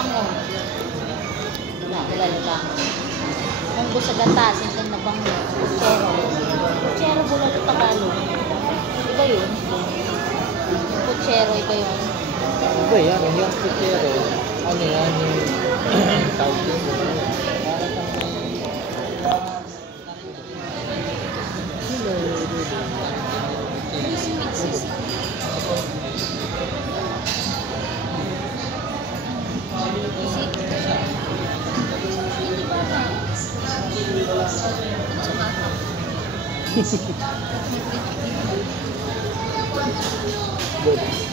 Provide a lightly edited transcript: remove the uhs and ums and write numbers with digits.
bango. Wala, kilala lang. Munggo sa gata, sintang na bango. Kutsero. Kutsero bula ito Tagalog. Iba yun. Yung kutsero, iba yun. Iba yan, yung kutsero. Ano yan, yung tawag yun. Good.